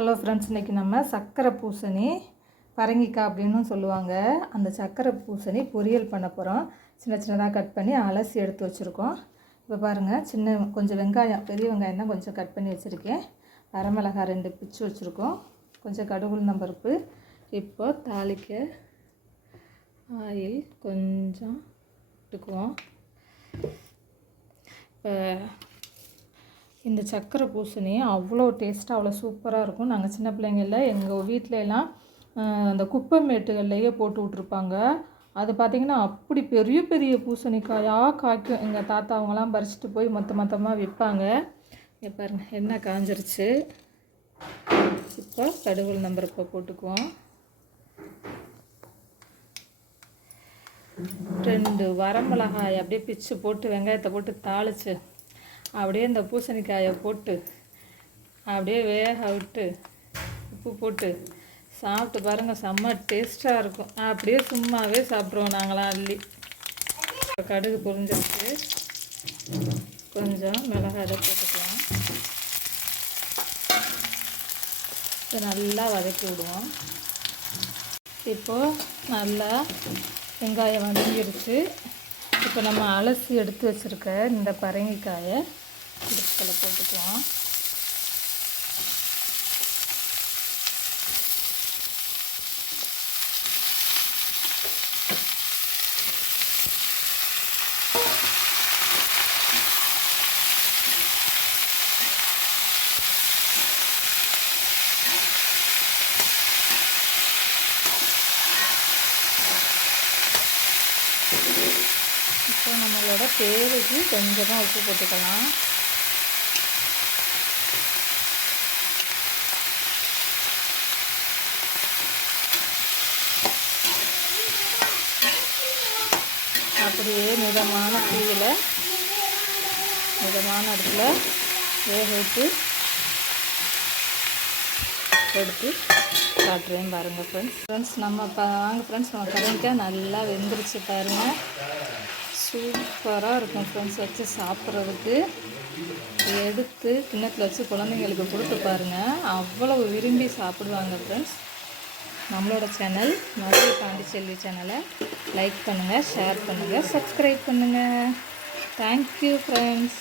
Hello friends, இன்றைக்கி நம்ம சக்கரை பூசணி பரங்கிக்காய் அப்படின்னு சொல்லுவாங்க. அந்த சக்கரை பூசணி பொரியல் பண்ண போகிறோம். சின்ன சின்னதாக கட் பண்ணி அலசி எடுத்து வச்சுருக்கோம். இப்போ பாருங்கள், கொஞ்சம் வெங்காயம், பெரிய வெங்காயம் தான் கொஞ்சம் கட் பண்ணி வச்சுருக்கேன். வரமிளகாய் 2 பிச்சு வச்சுருக்கோம். கொஞ்சம் கடுகு உளுந்தம் பருப்பு. இப்போ தாளிக்க ஆயில் கொஞ்சம் விட்டுக்குவோம். இப்போ இந்த சக்கரை பூசணி அவ்வளோ டேஸ்ட்டாக அவ்வளோ சூப்பராக இருக்கும். நாங்கள் சின்ன பிள்ளைங்களில் எங்கள் வீட்டிலலாம் அந்த குப்பை மேட்டுகள்லையே போட்டு விட்ருப்பாங்க. அது பார்த்திங்கன்னா அப்படி பெரிய பெரிய பூசணிக்காயாக காய்க்கும். எங்கள் தாத்தா அவங்களாம் பறிச்சுட்டு போய் மொத்தமாக விற்பாங்க. இங்கே பாருங்கள், எண்ணெய் காஞ்சிருச்சு. இப்போ கடுகு உளுந்தம் பருப்பை போட்டுக்குவோம். 2 வரமிளகாய் அப்படியே பிச்சு போட்டு வெங்காயத்தை போட்டு தாளித்து அப்படியே இந்த பூசணிக்காயை போட்டு அப்படியே வேக விட்டு உப்பு போட்டு சாப்பிட்டு பாருங்கள், செம்ம டேஸ்ட்டாக இருக்கும். அப்படியே சும்மாவே சாப்பிட்ருவோம் நாங்களாம் அள்ளி. இப்போ கடுகு பொரிஞ்சிருச்சு. கொஞ்சம் மிளகாய் போட்டுக்கலாம். இதை நல்லா வதக்கி விடுவோம். இப்போது நல்லா வெங்காயம் வதங்கிருச்சு. இப்போ நம்ம அலசி எடுத்து வச்சுருக்க இந்த பரங்கிக்காயை இதுக்குள்ள போட்டுக்குவோம். இப்போ நம்மளோட தேவைக்கு கொஞ்சமாக உப்பு போட்டுக்கலாம். அப்படியே மிதமான தீயில மிதமான அடுப்பில் வேக விட்டு எடுத்து காட்டுறேன் பாருங்கள் ஃப்ரெண்ட்ஸ். நம்ம வாங்க ஃப்ரெண்ட்ஸ், நம்ம பரங்கிக்காய் நல்லா வெந்துருச்சு பாருங்கள். சூப்பராக இருக்கும் ஃப்ரெண்ட்ஸ், வச்சு சாப்பிட்றதுக்கு. எடுத்து கிண்ணத்தில் வச்சு குழந்தைங்களுக்கு கொடுத்து பாருங்கள், அவ்வளவு விரும்பி சாப்பிடுவாங்க ஃப்ரெண்ட்ஸ். நம்மளோட சேனல் மதுரை பாண்டிச்செல்வி சேனலை லைக் பண்ணுங்கள், ஷேர் பண்ணுங்கள், சப்ஸ்கிரைப் பண்ணுங்கள். Thank you friends.